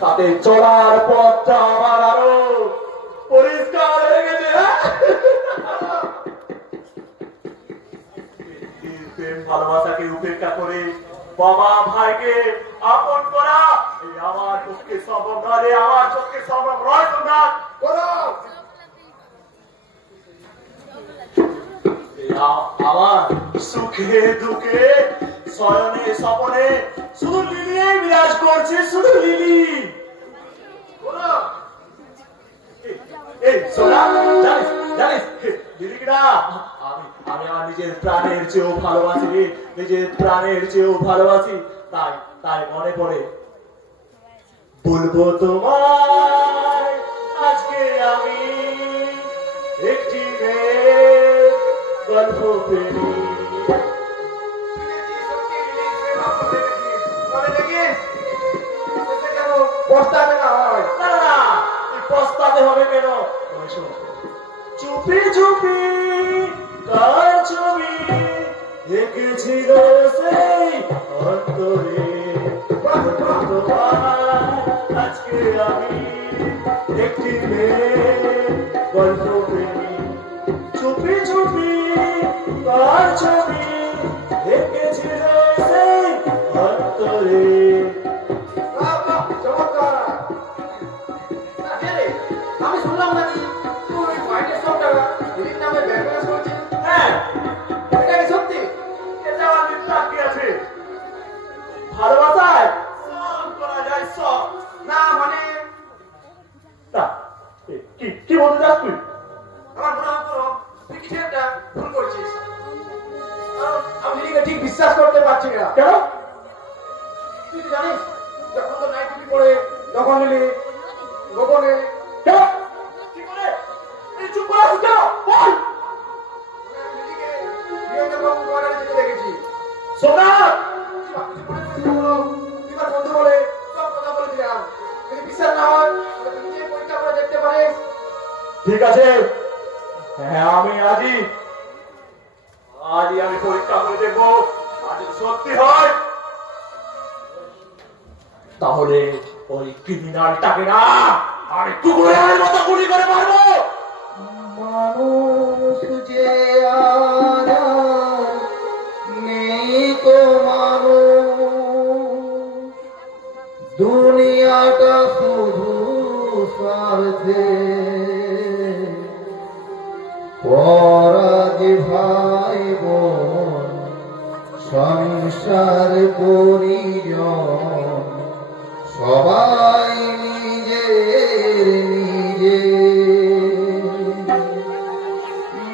তাতে চলার পথটা আমার আরো পরিষ্কার হয়ে গেছে। প্রেম ভালোবাসাকে উপেক্ষা করে বাবা ভাইকে আপন করা এই আমার পক্ষে সম্ভব নয়, আমার পক্ষে সম্ভব নয়। সম্রাট আমার সুখে দুঃখে শয়নে স্বপনে শুধু লিলিয়ে বিরাজ করছে, শুধু লিলি। আমি আমার নিজের প্রাণের চেয়েও ভালোবাসি রে, নিজের প্রাণের চেয়েও ভালোবাসি। তাই তাই মনে পড়ে বলবো তোমায় আজকে আমি একটি মেয়ের গল্প পেরি। পস্তাতে হবে কেন? চুপি চুপি কার ছবি এঁকেছিল সেই অন্তরে। আজকে আমি একটি মেয়ের গল্প পেরি। চুপি চুপি কার ছবি এঁকেছিল সেই অন্তরে। আমি শুনলাম নাকি তুই মাইনের সব টাকা দিদির নামে ব্যাংকে করেছিস? হ্যাঁ, এটা কি সত্যি? এটা আমার বিশ্বাস কি আছে? ভালোবাসায় সব করা যায়, সব। না মানে না, কি কি বলতে চাস তুই? আমার মনে হয় তুই কিছু একটা ভুল করছিস। আমি দিদিকে ঠিক বিশ্বাস করতে পারছি না। কেন? তুই তো জানিস যখন তো নাইট ডিউটি করে তখন নিলি গোপনে। কেন? কি করে? এই চুপ করে আছিস কেন? বল। দিদিকে নিয়ন্ত্রণ করে যেতে দেখেছি। সোমনাথ, বন্ধু বলে সব কথা বলে দিলাম। যদি বিশ্বাস না হয় তাহলে তুই নিজে পরীক্ষা করে দেখতে পারিস। ঠিক আছে, হ্যাঁ আমি আজই আমি পরীক্ষা করে দেখবো। আর যদি সত্যি হয় তাহলে ওই ক্রিমিনালটাকে না আমি কুকুরের মতো গুলি করে মারবো। মানুষ যে আর নেই তো মানুষ, দুনিয়াটা শুধু স্বার্থে। পরাজি ভাই বোন সংসার পরিজন সবাই নিজের নিজে।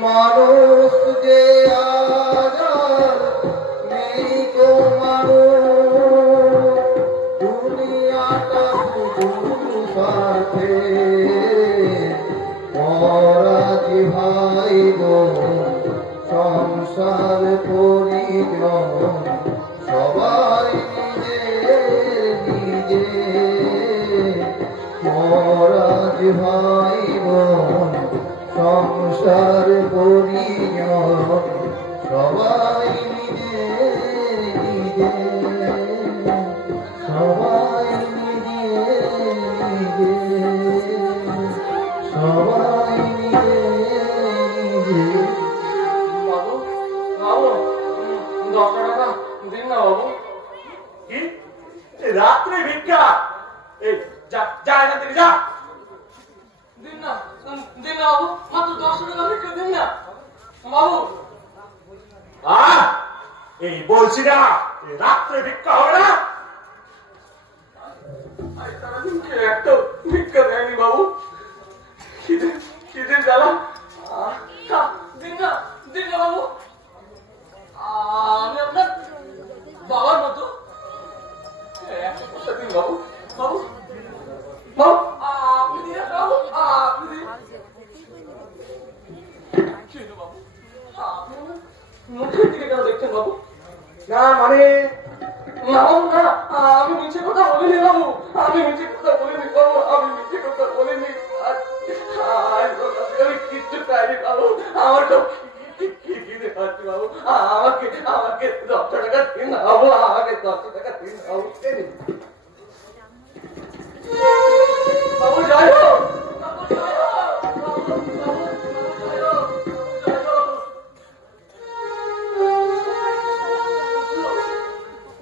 মানুষ যে আজ নেই তো মানুষ, দুনিয়াটা শুধু স্বার্থে। পরাজি ভাই বোন সংসার পরিজন সবাই নিজের নিজে। পরাজ ভাই বোন সংসার পরিজন সবাই নিজের নিজে। সবাই নিজের নিজে। সবাই নিজের নিজে। বাবু বাবু 10 টাকা দিন না বাবু। কি রাত্রে ভিক্ষা? এই যা যা এখান থেকে যা। দিন না বাবু, মাত্র 10 টাকা ভিক্ষা দিন না বাবু। এই বলছি না রাত্রে ভিক্ষা হবে না। সারাদিন একটা ভিক্ষা দেয়নি বাবু। জ্বালা। দিন না বাবু, আমি আপনার বাবার মতো। একটা কথা দিন বাবু, বাবু বাবু, আপনি দিন বাবু, আপনি দিন। বাবু আপনি মুখের দিকে কেন দেখছেন বাবু? না মানে না বাবু না, আমি মিছে কথা বলিনি বাবু, আমি মিছে কথা বলিনি বাবু, আমি মিছে কথা বলিনি। আমি কিচ্ছু চাইনি বাবু, আমার তো কিনে পাচ্ছি বাবু, আমাকে 10 টাকা দিন বাবু, আমাকে 10 টাকা দিন বাবু। বাবু যাই হোক, বাবু যাই হোক, বাবু যাই হোক, যাই হোক।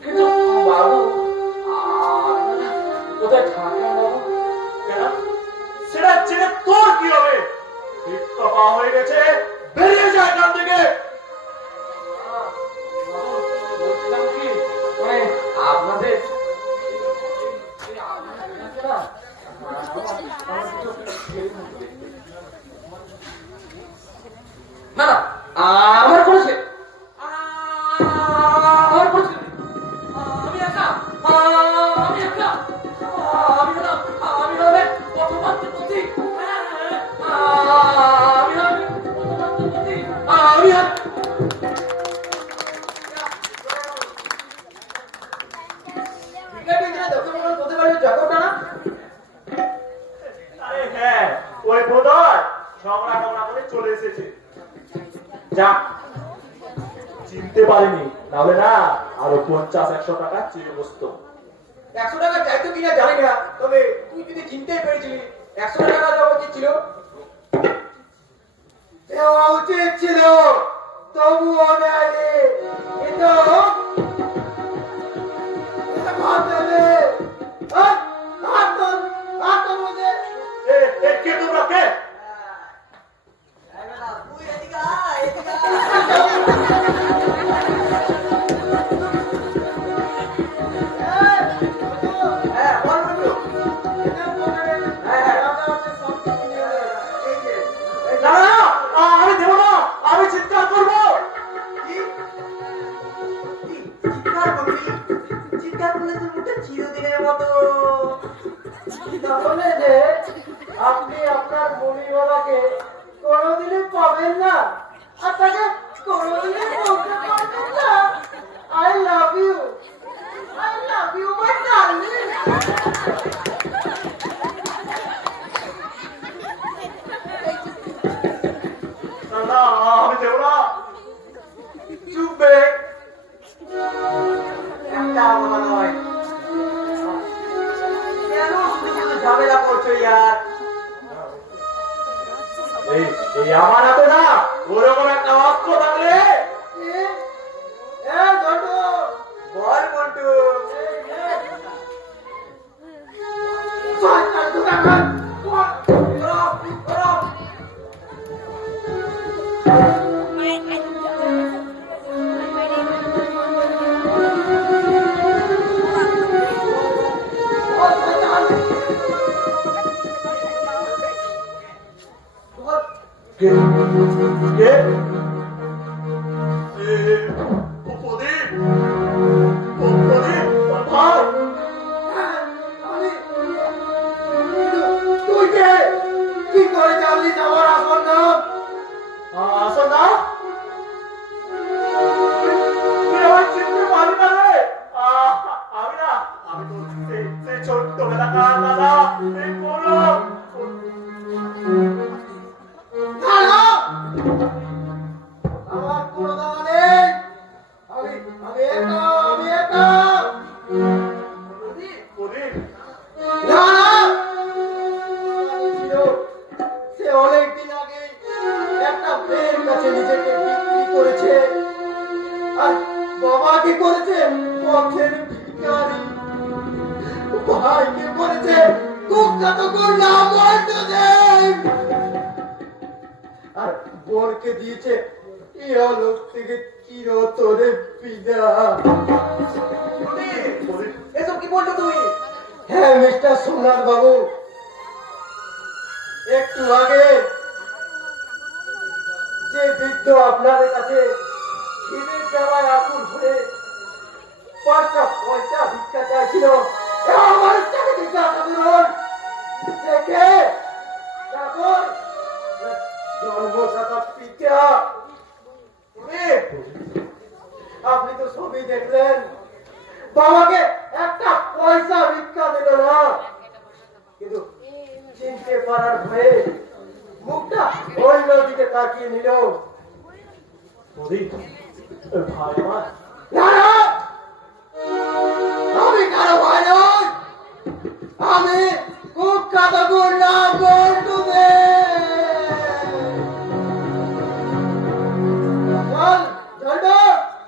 কিন্তু বাবু আপনারা কোথায় থাকেন বাবু? কেন? সেটা জেনে তোর কি হবে? ভিক্ষা পাওয়া হয়ে গেছে, বেরিয়ে যায় এখান থেকে। বলছিলাম কি, মানে আপনাদের না না, আমার করেছে, আমার করেছে, আমি একা, আমি একা, আমি হলাম পথপ্রান্তের পথিক, আমি হলাম পথপ্রান্তের পথিক, আমি আরে হ্যাঁ, ওই বোধহয় ঝগড়া করে চলে এসেছে। যা, চিনতে পারিনি, নাহলে না আরো 50-100 টাকা চেয়ে বসতো। 100 টাকা চাইতো কিনা জানি না, তবে তুই যদি চিনতেই পেরেছিলি 100 টাকা দেওয়া উচিত ছিল, দেওয়া উচিত ছিল, তবুও দেয়নি। কিন্তু কে তোমরা কে? না না, আমি দেবো না, আমি চিৎকার করবো। চিৎকার করবি? চিৎকার করলে তোর মুখটা চিরদিনের মতো। তাহলে যে আপনি আপনার মনিওয়ালাকে কোনোদিনই পাবেন না, আর তাকে কোনোদিনই বলতে পারবেন না I love you, my darling. না না, আমি দেবো না। চুপবে, একটা কথা নয়। কেন শুধু শুধু ঝামেলা করছো ইয়ার? এই আমার হাতে না ওরকম একটা অস্ত্র থাকলে। বল মন্টু। কে? কে? প্রদীপ, ভাই। তুই কে? কি করে জানলি আমার আসল নাম? আসো না, তুই আমার চিনতে পারবি না রে। আমি না, আমি তো সেই ছোট্টবেলাকার দাদা, এই পরম। আমার কোনো দাদা নেই। আমি একা। প্রদীপ, না না, আমি ছিল, সে অনেকদিন আগে একটা মেয়ের কাছে নিজেকে বিক্রি করেছে, আর বাবাকে করেছে পথের ভিখারি, ভাইকে করেছে কুখ্যাত গুন্ডা মন্টুদেব, আর বোনকে দিয়েছে ইহলোক থেকে চিরতরে বিদায়। এসব কি বলছো তুমি? হ্যাঁ মিস্টার সোমনাথ বাবু, একটু আগে যে বৃদ্ধ আপনাদের কাছে খিদের জ্বালায় আকুল হয়ে 5টা পয়সা ভিক্ষা চাইছিল, আমার তাকে জিজ্ঞাসা করুন সে কে? চাকর না জন্মদাতা পিতা? আপনি তো ছবি দেখলেন, বাবাকে একটা পয়সা ভিক্ষা দিল না, কিন্তু চিনতে পারার ভয়ে মুখটা অন্য দিকে তাকিয়ে নিল। প্রদীপ ভাই আমার না না, আমি কারো ভাই নই, আমি কুখ্যাত গুন্ডা বল্টু দে। চল ঝন্টু,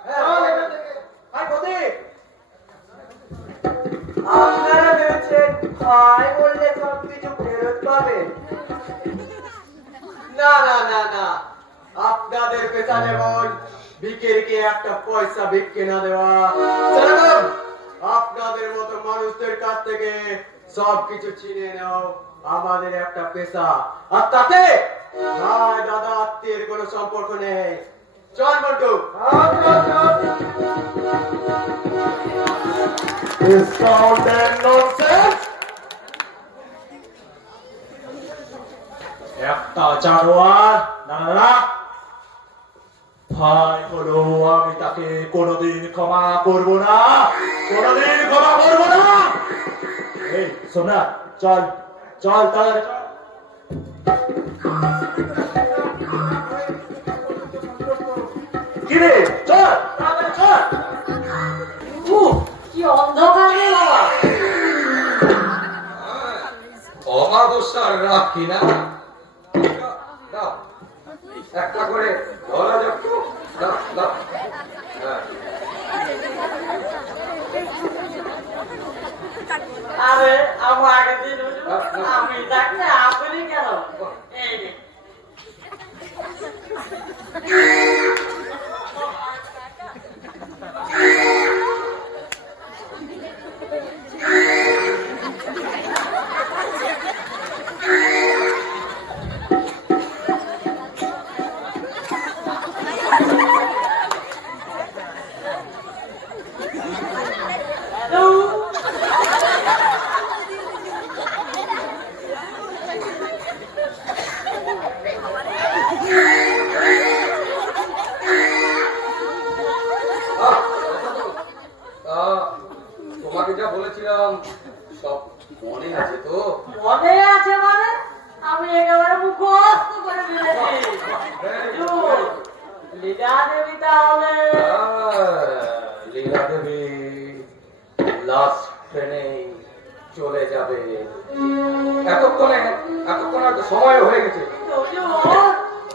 চল এখান থেকে। ভাই প্রদীপ, আপনারা ভেবেছেন ভাই বললে সব কিছু ফেরত পাবে? না না না না, আপনাদের পেশা যেমন ভিখিরিকে একটা পয়সা ভিক্ষে না দেওয়া, সেরকম আপনাদের মতো মানুষদের কাছ থেকে সবকিছু ছিনিয়ে নাও আমাদের একটা পেশা। আর তাতে ভাই দাদা আত্মীয়ের কোনো সম্পর্ক নেই। চল বল্টু। Discount and nonsense! একটা জানোয়ার, না না না, ভাই হলো, আমি তাকে কোনোদিন ক্ষমা করব না, কোনোদিন ক্ষমা করব না। এই সোনা, চল চল তাড়াতাড়ি চল। কিরে চল তাড়াতাড়ি চল। কি অন্ধকার রে বাবা! অমাবস্যার রাখি না, দাও একটা করে ধরা যাক তো, দাও দাও। হ্যাঁ। আরে আমার আগের দিন আমি থাকলে আপনি কেন? এই নে। তোমাকে যা বলেছিলাম সব মনে আছে তো? মনে আছে মানে? আমি একেবারে মুখস্থ করে ফেলেছি। লীলা দেবী তাহলে লীলা দেবী লাস্ট ট্রেনে চলে যাবে। এতক্ষণে সময় হয়ে গেছে।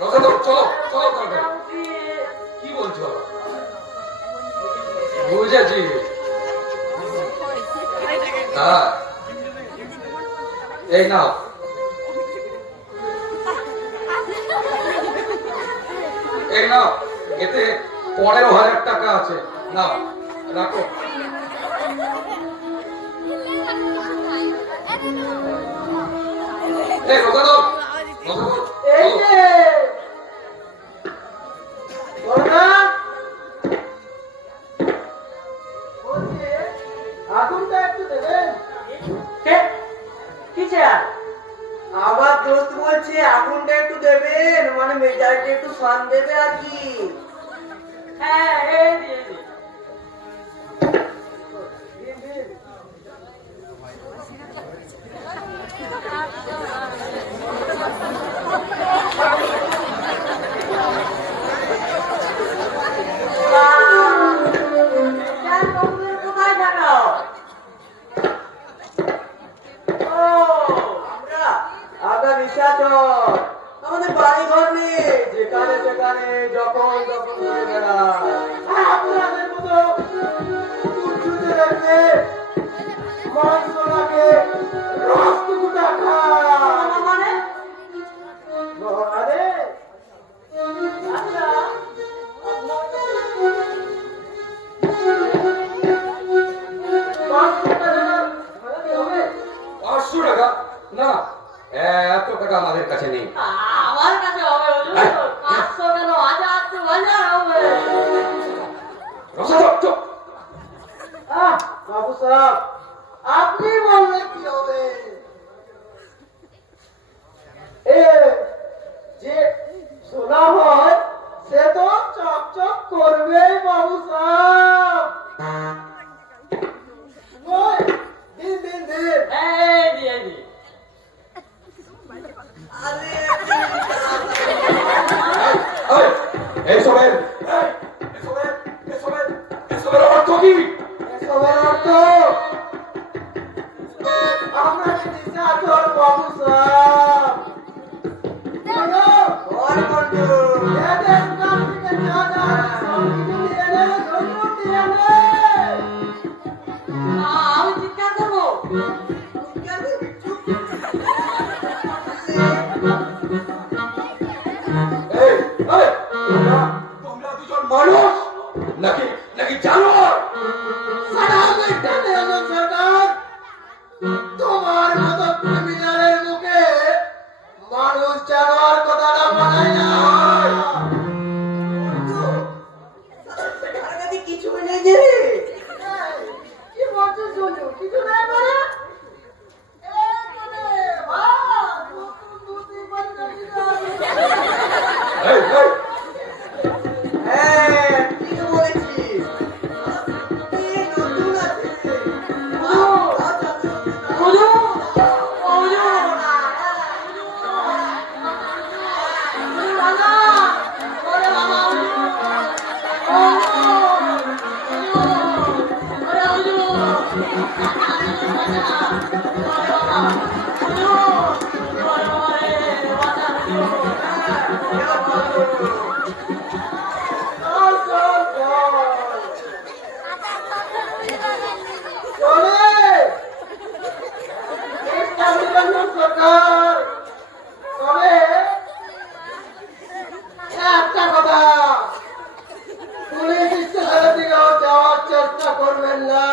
রসাদব, চলো চলো তাড়াতাড়ি। কি বলছো? বুঝেছি। হ্যাঁ, এই নাও। এই নাও, এতে 15,000 টাকা আছে, নাও রাখো। এই রসাদব, এই যে আগুনটা একটু দেবেন? আমার দোস্ত বলছে আগুনটা একটু দেবেন, মানে মেজাজটা একটু শান দেবে আর কি। হ্যাঁ, এই দিয়ে দিন। কোথায় থাকো? আমরা নিশাচর, আমাদের বাড়ি ঘর নেই, যেখানে যেখানে যখন তখন ঘুরে বেড়ায়। আপনাদের মতো কুচুতে রাখবে মাংস লাগে, রসটুকুটা খায়। মানে আরে আচ্ছা, আপনার 500 টাকা? না, এত টাকা আমাদের কাছে নেই। আমার কাছে হবে হুজুর। 500 কেন বাবু সাহেব, আপনি বললে কি হবে? যে সোনা হয় সে তো চকচক করবেই বাবু সাহেব। দিন দিন দিন। এসবের অর্থ কি? এসবের অর্থ আমরা নিশাচর বাবু সাহেব। এদের কাছ থেকে যা যা সব কিছু নিয়ে নেবে, ধন্য নিয়ে নেবে। আমি চিৎকার করবো। তোমরা দুজন মানুষ নাকি নাকি জানোয়ার? সরকার, তোমার মতো ক্রিমিনালের মুখে মানুষ জানোয়ার কথাটা মানায় না। কিছু নেই যে কি বলছো শুনু, কিছু নেই মানে কি বলেছিস? নতুন আছে। সরকার, তবে একটা কথা, পুলিশ স্টেশনের দিকেও যাওয়ার চেষ্টা করবেন না।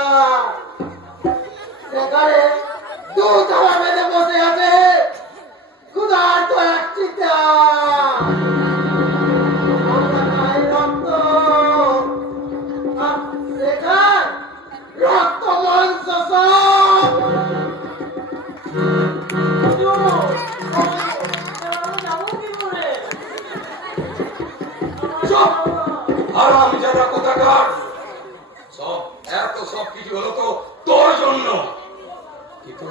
সেখানে দু তালা বেঁধে বসে আছে ক্ষুধার্ত এক চিতা। আমরা খাই রক্ত, আর সেখানে রক্ত মাংস সব। আর আমি যারা কোথাকার সব সব কিছু হলো তো তোর জন্য। কিন্তু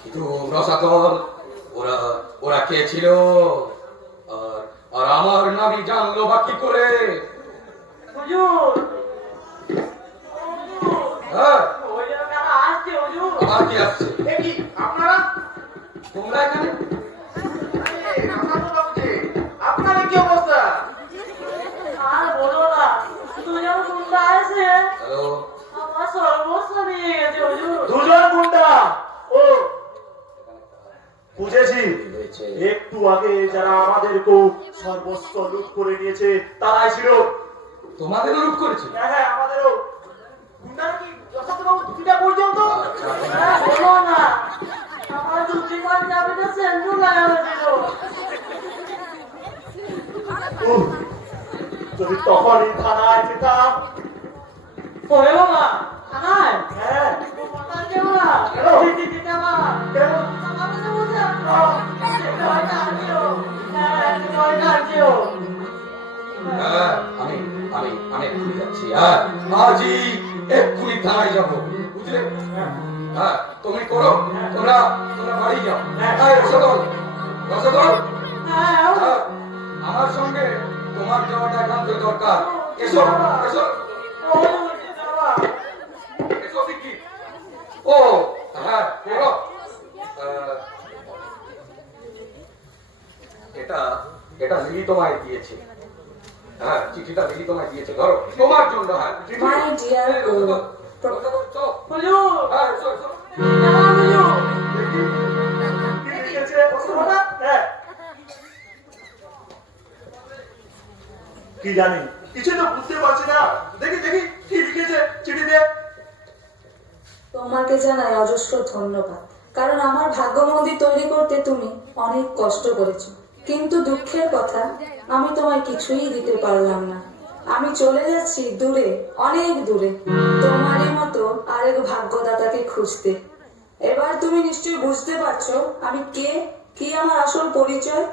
কিন্তু রসাতল ওরা ওরা কে ছিল? আর আর আমার নামই জানলো বা কি করে? হ্যাঁ, আবার কি আসছে? আপনারা তোমরা এখানে? আপনাদের কি অবস্থা? আর বলো না, তুই যখন গুন্ডা আছে হ্যালো, আমার সর্বস্ব নিয়ে গেছে হুজুর। দুজন গুন্ডা। ও বুঝেছি, কি হয়েছে? একটু আগে যারা আমাদেরকেও সর্বস্ব লুট করে নিয়েছে তারাই ছিল। তোমাদের লুট করেছে? হ্যাঁ হ্যাঁ, আমাদেরও। গুন্ডারা কি যথাযথভাবে দুটিটা পর্যন্ত? হ্যাঁ, বলো না, আমার দুটি পাঞ্জাবিতে সেন্টু লাগানো ছিল। উহ, যদি তখনই থানায় যেতাম। ওরে বাবা, থানায়? হ্যাঁ, কোথায় যাবো না? কেন? দিদি আমার কেন? আমার কাছে বসে আছো। ভয় কাঁদছিও। হ্যাঁ, ভয় কাঁদছিও। হ্যাঁ, আমি আমি আমি এক্ষুনি যাচ্ছি। হ্যাঁ, আজই এক্ষুনি থানায় যাবো, বুঝলে? হ্যাঁ, তুমি করো, তোমরা তোমরা বাড়ি যাও। হ্যাঁ, রসদল রসদল, হ্যাঁ, হ্যাঁ, আমার সঙ্গে তোমার যাওয়াটা একান্তই দরকার। এসো এসো এসো শিগগির। ও হ্যাঁ, করো। এটা এটা লিলি তোমায় দিয়েছে। হ্যাঁ, চিঠিটা লিলি তোমায় দিয়েছে, ধরো তোমার জন্য। হ্যাঁ, চিঠি। My dear এই, রসদল, রসদল, চল। হুজুর, হ্যাঁ, এসো এসো। আমার হুজুর। কি লিখেছে? হ্যাঁ। কি জানি, কিছু তো বুঝতে পারছি না। দেখি দেখি কি লিখেছে চিঠিতে। তোমাকে জানাই অজস্র ধন্যবাদ, কারণ আমার ভাগ্য মন্দির তৈরি করতে তুমি অনেক কষ্ট করেছো। কিন্তু দুঃখের কথা, আমি তোমায় কিছুই দিতে পারলাম না। আমি চলে যাচ্ছি দূরে, অনেক দূরে। তোমারই আরেক ভাগ্যদাতাকে খুঁজতে। এবার তুমি নিশ্চয়ই বুঝতে পারছো আমি কে, কি আমার আসল পরিচয়,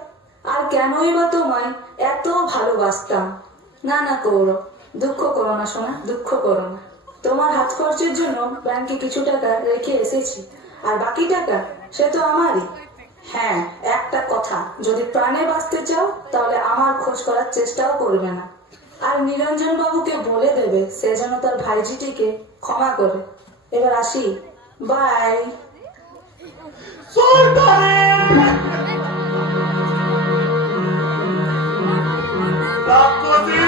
আর কেনই বা তোমায় এত ভালোবাসতাম। না না কৌরব, দুঃখ করো না সোনা, দুঃখ করো না। তোমার হাত খরচের জন্য ব্যাংকে কিছু টাকা রেখে এসেছি, আর বাকি টাকা সে তো আমারই। হ্যাঁ, একটা কথা, যদি প্রাণে বাঁচতে চাও তাহলে আমার খোঁজ করার চেষ্টাও করবে না। আর নিরঞ্জন বাবুকে বলে দেবে সে যেন তার ভাইজিটিকে ক্ষমা করে। এবার আসি, বাই। সর্দারে রাক্ষসী,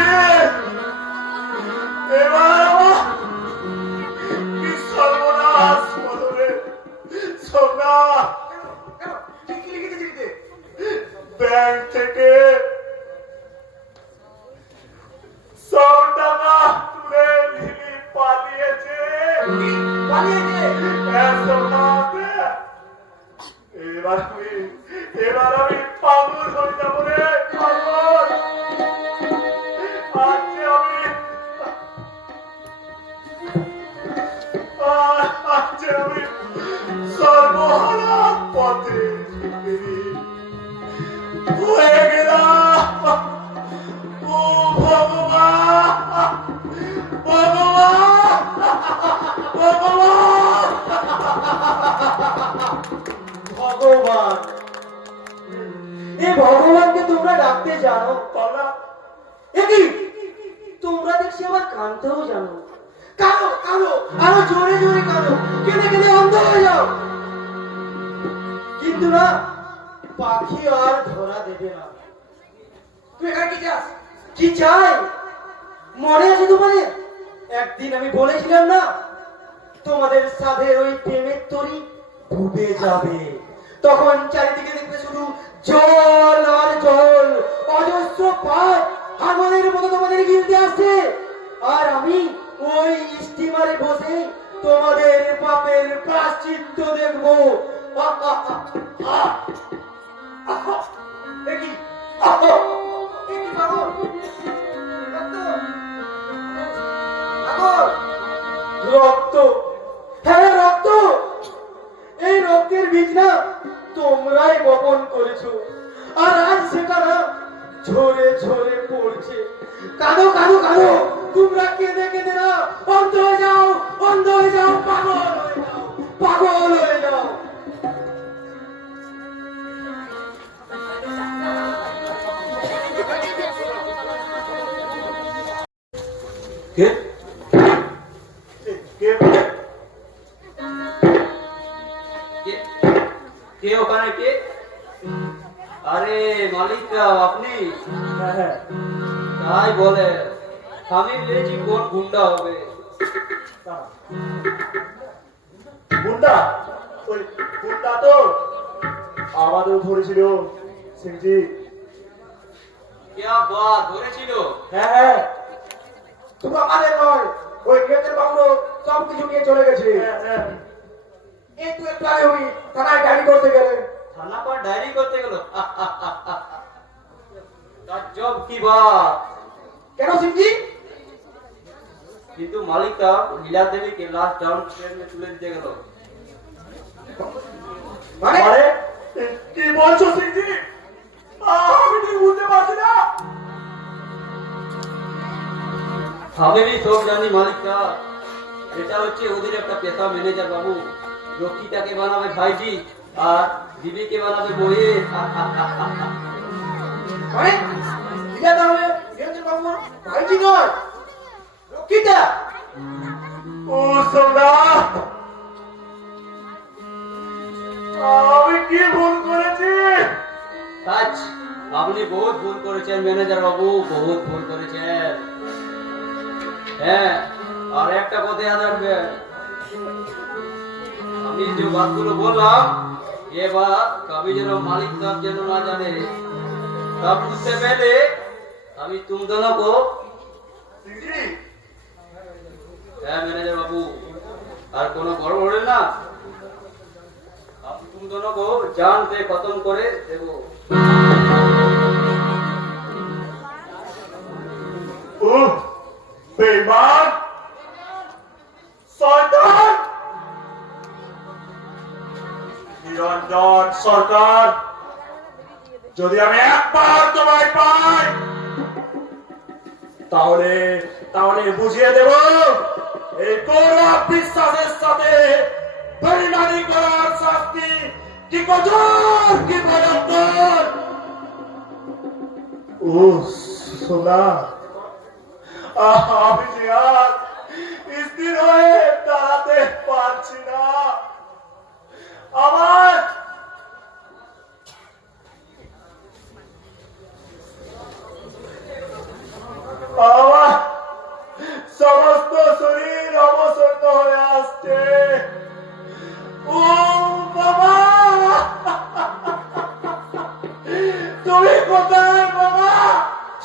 এবার আমার কি সর্বনাশ হলো রে সোনা। কেন কি লিখেছে চিঠিতে? ব্যাংক থেকে 100 টাকা তুলে লিলি পালিয়েছে। পালিয়েছে? হ্যাঁ সোনা, এবার আমি পাগল হয়ে যাবো রে, পাগল। আজকে আমি সর্বহারা পথে হয়ে গেলাম। ও ভগবান, ভগবান, ভগবান, ভগবান, এই ভগবানকে তোমরা ডাকতে জানো? বাবা, একই তোমরা দেখছি আমার কানতেও জানো। কাঁদো কাঁদো, আরো জোরে জোরে কাঁদো, কেঁদে কেঁদে অন্ধ হয়ে যাও। কিন্তু না, পাখি আর ধরা দেবে না। তুই এখানে কি চাস? কি চাই? মনে আছে তোমাদের একদিন আমি বলেছিলাম না তোমাদের সাথে ওই প্রেমের তরি ডুবে যাবে। তখন চারিদিকে দেখবে শুধু জল আর জল, অজস্র পাপ হাঙরের মতো তোমাদের গিলতে আসছে। আর আমি ওই স্টিমারে বসে তোমাদের পাপের প্রায়শ্চিত্ত দেখবো। দেখি রক্ত, হ্যাঁ রক্ত। এই রক্তের বীজ না তোমরাই বপন করেছো, আর আজ সেটা না ঝরে ঝরে পড়ছে। কাঁদো কাঁদো কাঁদো, তোমরা কেঁদে কেঁদে না অন্ধ হয়ে যাও, অন্ধ হয়ে যাও, পাগল হয়ে যাও, পাগল হয়ে যাও। কে? কে বলে? কে- কে ওখানে কে? আরে মালিকরা আপনি? হ্যাঁ হ্যাঁ, তাই বলে আমি ভেবেছি কোন গুন্ডা হবে। দাঁড়া। গুন্ডা? ওই গুন্ডা তো আমাদের ধরেছিল সিংজি। কেয়া বাত ধরেছিল? হ্যাঁ হ্যাঁ শুধু আমাদের নয়, ওই নিয়তের বাংলো সব কিছু নিয়ে চলে গেছে। হ্যাঁ হ্যাঁ, এই তুই একটু আগে ওই থানায় ডায়েরি করতে গেলে। থানা পর ডায়েরি করতে গেল? তাজ্জব কি বাত। কেন সিংজি? কিন্তু মালিকটা লীলা দেবীকে লাস্ট ডাউন পেমেন্টে তুলে দিতে গেল। মানে আরে কি বলছো সিংজি? আমি ঠিক বুঝতে পারছি না। আমি সব জানি মালিকটা, এটা হচ্ছে ওদের একটা পেশা ম্যানেজার বাবু। রক্ষিতাকে বানাবে ভাইজি আর দিদিকে বানাবে বইয়ে। মানে এটা তাহলে নিয়তের বাংলো ভাইজি নয়, রক্ষিতা। ও সোনা, আমি কি ভুল করেছি? আজ আপনি বহুত ভুল করেছেন ম্যানেজার বাবু, বহুত ভুল করেছেন। হ্যাঁ, আর একটা কথা याद রাখবেন, আমি যে বাতগুলো বললাম ये बात कभी যেন मालिक साहब যেন না জানে। तब उससे पहले আমি तुम दोनों को, সিংজি, হ্যাঁ ম্যানেজার বাবু, আর কোনো গড়বড় হলে না আমি तुम दोनों को जान से खत्म করে দেবো। বেঈমান, শয়তান, চিরঞ্জন সরকার, যদি আমি একবার তোমায় পাই তাহলে তাহলে বুঝিয়ে দেব এই গৌরব বিশ্বাসের সাথে পরিণামী করার শাস্তি কি কঠোর কি ভয়ঙ্কর। ও সোনা, আমি যে আর স্থির হয়ে দাঁড়াতে পারছি না। আমার আমার সমস্ত শরীর অবসন্ন হয়ে আসছে। ও বাবা, তুমি কোথায় বাবা?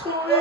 তুমি